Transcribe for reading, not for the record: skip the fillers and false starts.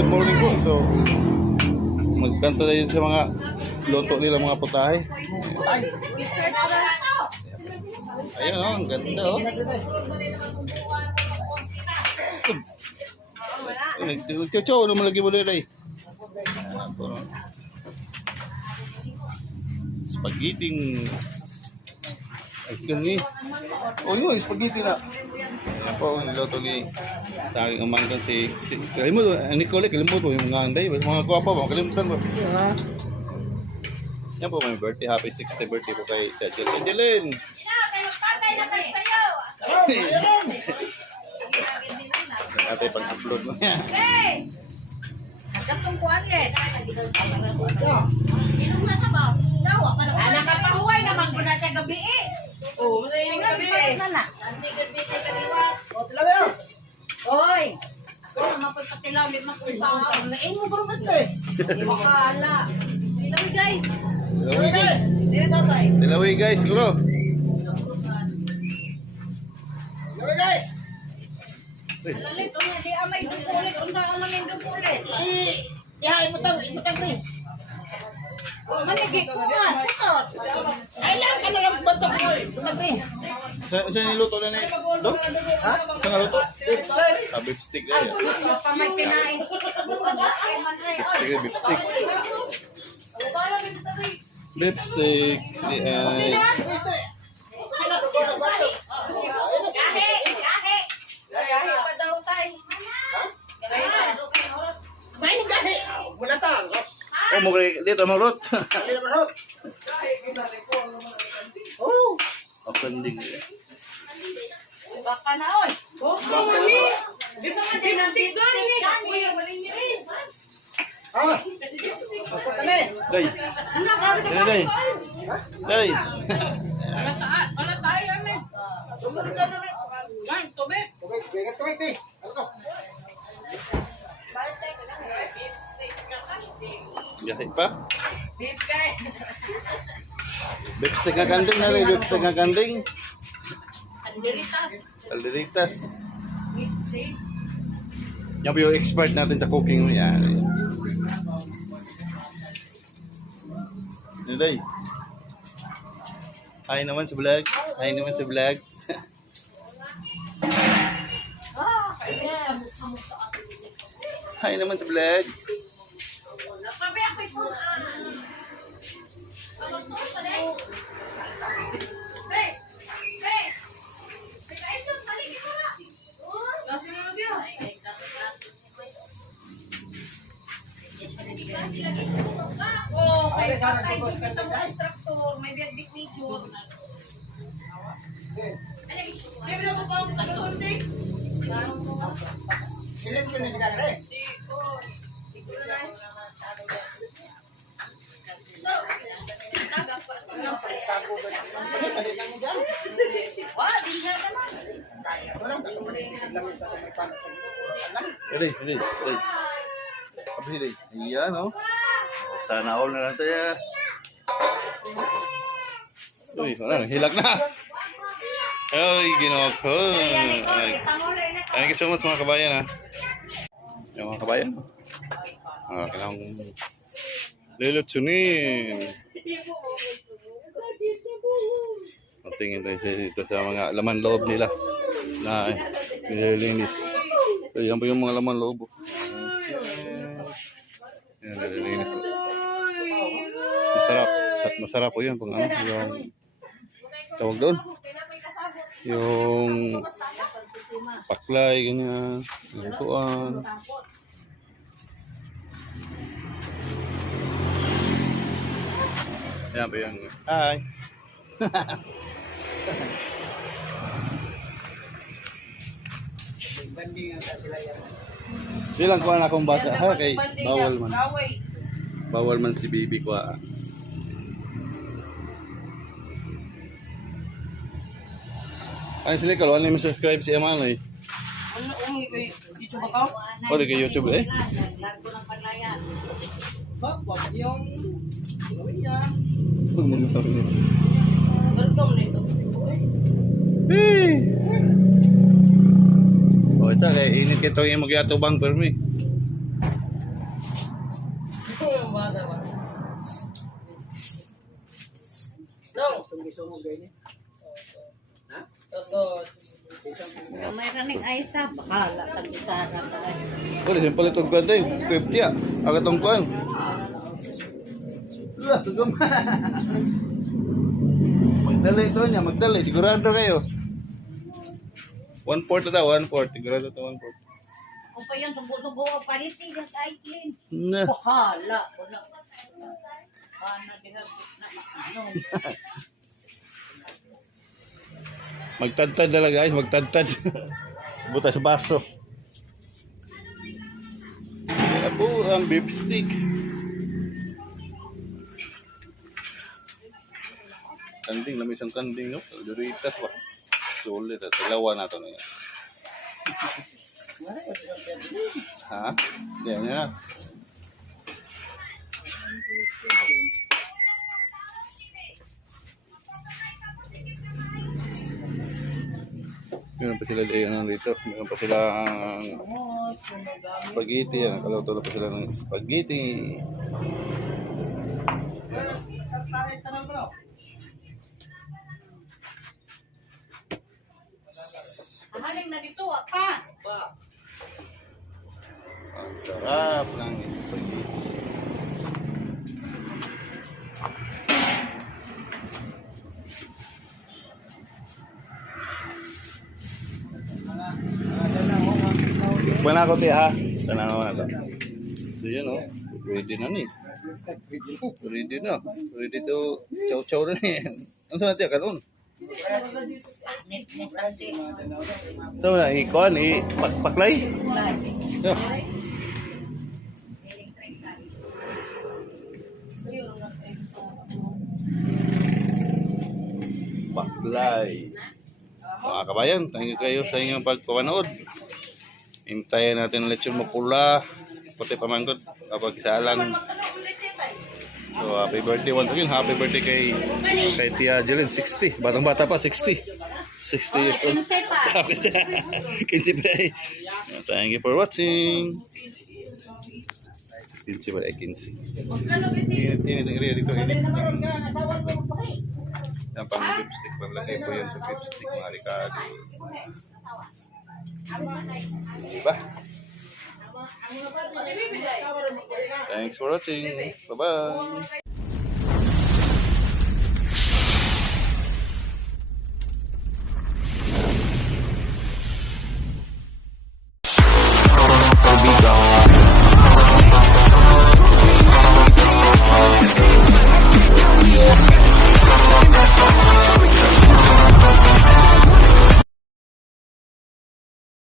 good morning po. So, magkanta na yun sa mga luto nila, mga putahe. Ayun oh, ang ganda oh. Chow-chow, ano malagi mo nila eh. Spaghetti. Ay, gani. Oh, yun, spaghetti na. Ayan po, niluto ni sa aking umangkan si kalimutan, Nicole, kalimutan yung mga anday, mga guwapa ba, kalimutan ba? Yan po, may birthday, happy 60th birthday po kay Angeline. Ate, pag-upload mo yan. Katungkuan eh. Nakapahuway naman ko na siya gabi eh. Oo, yung gabi eh. Oy! Ako naman po patilaw, may makumpaw. Lain mo bro ba't eh? Hindi mo kaala. Dilawi guys. Dilawi guys. Dito tatay. Dilawi guys, siguro. Dilawi guys. Alalit, di amay dupulit. Unda ang namin dupulit. Ihay, ibutang rin. Manigit ko nga. Putot. Ay lang, ano lang batok ko. Saan niluto na ni Dok? Ha? Saan nga luto? Beef stick na yan. Pamay kinain. Beef stick. Beef stick. Gahe! Gahe! Gahe pa daw tayo. Gahe pa. Main gahi. Wala ta. Oh, mo dito marot. Hindi naman hot. Oh. Offending. Baka na oy. Mami. Di ba nga din ang tigol ni? Ah. Ako kami. Day. Day. Day. Wala tayo ano. Gan, tubig. Tubig di. Ano to? Gahi pa. Beef guy. Beef stick na kanding na rin. Beef stick na kanding. Anderita. Alderitas. Beef steak. Yan po yung expert natin sa cooking. Yan. Day. Hi naman sa vlog. Hi naman sa vlog. Hi naman sa vlog. Napabi ako ito. Hey! Hey! Ito, balik ito na. Kasi mo siya. Oh, may sakay dyan sa mga instructor. May biyagbik ni Jun. Hindi mo na ko pa ang pagkakundi. Kilim ko na ginagawa. Ready, ready, ready. Abi, ready. Iyan, no? Sana all na lang tayo. Uy, wala, hilak na. Ay, ginawa ko. Ay. Thank you so much mga kabayan, ha. Yung mga kabayan. Kailangang lilutsunin. Tingin tayo dito sa mga laman loob nila na nililinis. So, yan po yung mga laman loob. Yan, nililinis. Masarap. Masarap po yun. Pag ano, yung tawag doon. Yung paklay, ganyan. Yung tuan. Yan po yung hi. Silang kuha na akong basa. Ha, kay bawal man. Bawal man si Bibi kuha. Ay, sila ka, wala naman subscribe si Eman eh. Ano, YouTube ako? O, di ka YouTube eh. Largo ng panlayan. Yung Huwag mo nito rin. Welcome na ito. Hey! O, isa kay init ito yung mag-yatubang per me. Itong gisumog ganyan. Ha? May running ay sa bakala tag isara ka. Wala simple itong ganda eh. 50 ah. Agad ang kuhan. Wala, tugam. Magdali ito niya, magdali. Sigurado kayo. 1/4 na daw, 1/4. Sigurado ito 1/4. Kung pa yun, sugo-sugo, pariti, yung ay clean. Na. Bakala. Wala. Kana dihagit na ano. Magtadtad na lang guys, magtadtad. Butas baso. Abo ang beef stick. Kanding, lamis ang kanding, no? Doritas ba? Sulit, at dalawa na ito na yan. Ha? Yan yan. Meron pa sila dito. Meron pa sila spaghetti. Nakalato na pa sila ng spaghetti. Tanong ko. Amaling na dito, pa. Ang sarap ng spaghetti. Panakot ha. Tanaw na to. So yun oh. Ready na ni. Ready na. Ready to chow-chow na ni. Ano sa natin karon? Nit ante. Ito na, ikon, paklay. Ito. Paklay. Mga kabayan, thank you kayo sa inyong pagpapanood. Hintayin natin ang lechon mapula. Puti pamangkot kapag isalang. So happy birthday once again. Happy birthday kay Tia Jelen, 60. Batang bata pa, 60. 60 years old. Kinsay pa. 15 pa eh. Thank you for watching. 15 pa eh, 15. Init dito. Yan pang lipstick. Panglagay po yan sa lipstick mga Ricardo. Diba? Thanks for watching. Bye-bye.